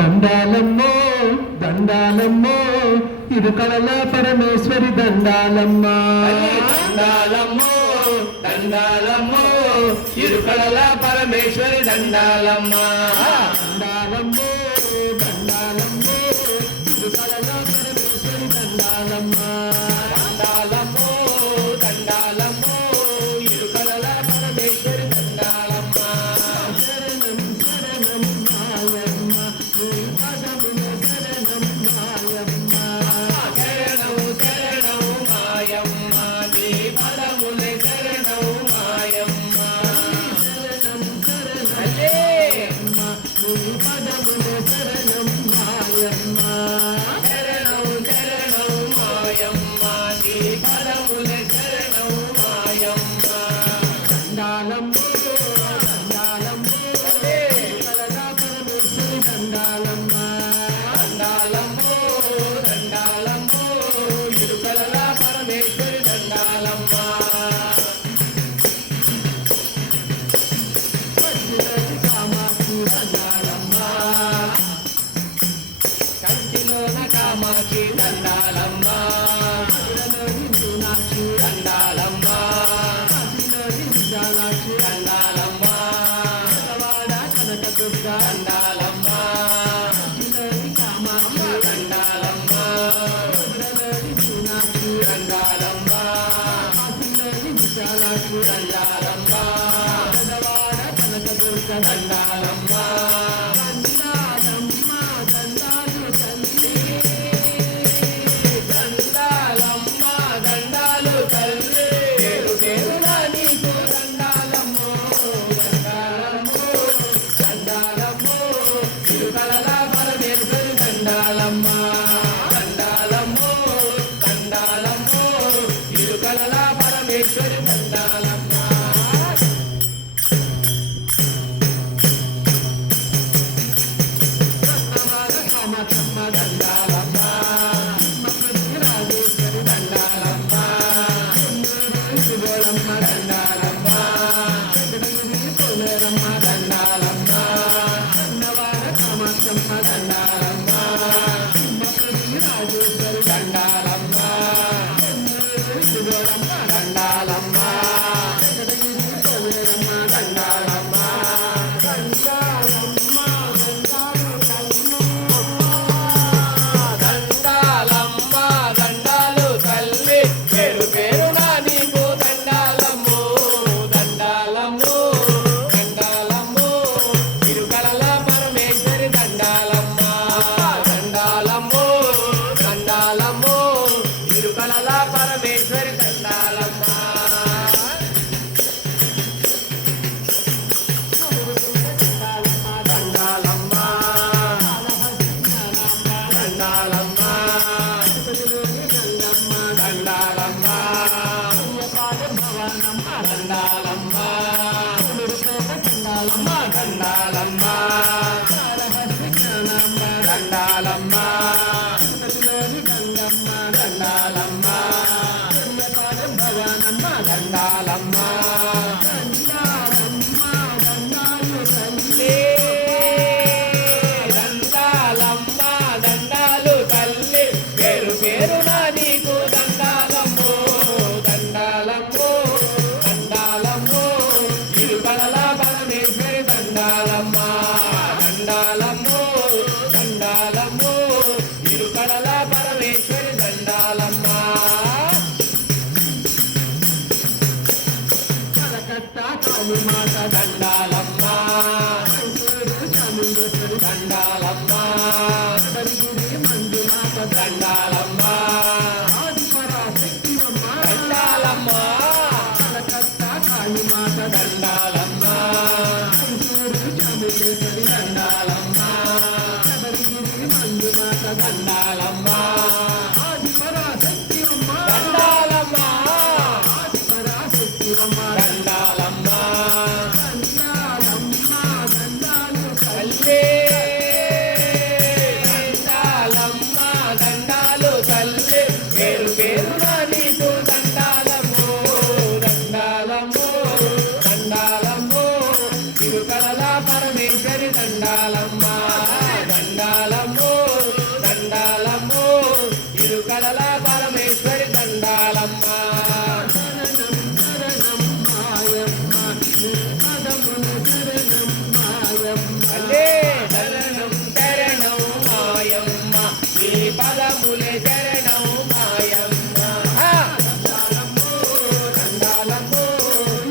దండాలమ్మో దండాలమ్మో ఇరుకల పరమేశ్వరి దండాలమ్మా దండాలమ్మో దండాలమ్మో ఇరుకల పరమేశ్వరి దండాలమ్మా దండాలమ్మో దండాలమ్మో ఇరుకల పరమేశ్వరి దండాలమ్మా దండాలమ్మో దండాలమ్మో ఇరుకల పరమేశ్వరి దండాలమ్మా శరణం శరణం మాయమ్మ నీ పదముల శరణం మాయమ్మ శరణము శరణము మాయమ్మ నీ పదముల శరణము మాయమ్మ శరణం శరణం అదే నీ పదముల శరణం మాయమ్మ శరణము శరణము మాయమ్మ నీ పదముల శరణము మాయమ్మ దండాలమ్మో దండాలమ్మో ఇరుకల పరమేశ్వరి దండాలమ్మా దండాలమ్మో దండాలమ్మో ఇరుకల పరమేశ్వరి దండాలమ్మా వచ్చినది కామాక్షి దండాలమ్మా కంచిలోన కామాక్షి దండాలమ్మా మధురలోని మీనాక్షి దండాలమ్మా కాశీలోని విశాలాక్షి దండాలమ్మా పెదవాడ కనకదుర్గ దండాలమ్మా కాశీలోని కామాక్షి దండాలమ్మా మధురలోని మీనాక్షి దండాలమ్మా కాశీలోని విశాలాక్షి దండాలమ్మా పెదవాడ కనకదుర్గ దండాలమ్మా దండాలమ్మ దండాలు తల్లి దండాలమ్మ దండాలు తల్లి పేరు పేరున నీకు దండాలమ్మో దండాలమ్మో దండాలమ్మో ఇరుకల పరమేశ్వరి దండాలమ్మా దండాలమ్మో దండాలమ్మో ఇరుకల పరమేశ్వరి దండాలమ్మా రత్నమాల కామాక్షమ్మ దండాలమ్మా మమ్మల్ని రాజేశ్వరి దండాలమ్మా శివోళమ్మ దండాలమ్మా వెంకటగిరి కోలేరమ్మ దండాలమ్మా రత్నవాడ కామాక్షమ్మ దండాలమ్మా మమ్మల్ని రాజేశ్వరి దండాలమ్మా శివోళమ్మ దండాలమ్మా వెంకటగిరి కోలేరమ్మ దండాలమ్మా దండాలమ్మ దండాలు తల్లి దండాలమ్మా దండాలు తల్లి పేరు పేరున నీకు దండాలమ్మో దండాలమ్మో దండాలమ్మో ఇరుకల పరమేశ్వరి దండాలమ్మా దండాలమ్మో దండాలమ్మో ఇరుకల పరమేశ్వరి దండాలమ్మా దండాలమ్మా దండాలమ్మా దండాలమ్మా దండాలమ్మా అమ్మా దండాలమ్మా దండాలమ్మా దండాలమ్మా దండాలమ్మా తల్లి దండాలమ్మా దండాలు తల్లి పేరు పేరున నీకు దండాలమ్మో దండాలమ్మో దండాలమ్మో ఇరుకల పరమేశ్వరి దండాలమ్మా దండాలమ్మో దండాలమ్మో ఇరుకల పరమేశ్వరి దండాలమ్మా కలకత్తా కాళీమాత దండాలమ్మా చాముండేశ్వరి దండాలమ్మా దరిగిరి మంజునాథ దండాలమ్మా ఆదిపరాశక్తివమ్మ దండాలమ్మా కలకత్తా కాళీమాత దండాలమ్మా మైసూరు చాముండేశ్వరి దండాలమ్మా దరిగిరి మంజునాథ దండాలమ్మా ఆదిపరాశక్తివమ్మ దండాలమ్మా ఆదిపరాశక్తివమ్మ దండాలమ్మా దండాలమ్మ దండాలు తల్లి దండాలమ్మా దండాలు తల్లి పేరు పేరున నీకు దండాలమ్మో దండాలమ్మో దండాలమ్మో ఇరుకల పరమేశ్వరి దండాలమ్మా దండాలమ్మా పదములే శరణం మాయమ్మ ఆ, దండాలమ్మో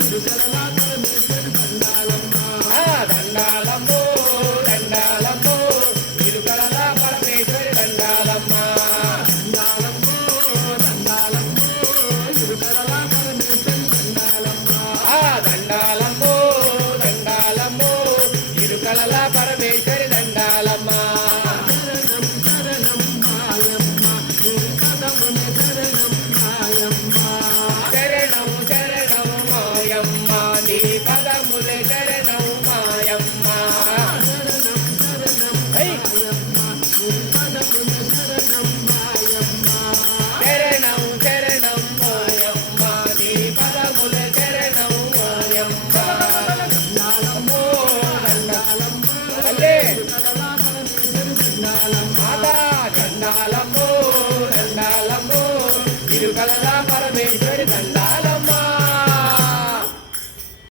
ఇరుకల పరమేశ్వరి దండాలమ్మ ఆ, దండాలమ్మో దండాలమ్మో ఇరుకల పరమేశ్వరి దండాలమ్మ దండాలమ్మో ఇరుకల పరమేశ్వరి దండాలమ్మ ఆ, దండాలమ్మో దండాలమ్మో ఇరుకల పరమేశ్వరి దండాలమ్మ శరణం శరణం మాయమ్మ నీ పదమునే శరణం మాయమ్మ శరణం శరణం మాయమ్మ నీ పదములే శరణం మాయమ్మ శరణం హై! శరణం మాయమ్మ నీ పదమునే శరణం మాయమ్మ దండాలమ్మో దండాలమ్మో దండాలమ్మ తల్లి ఇరుకల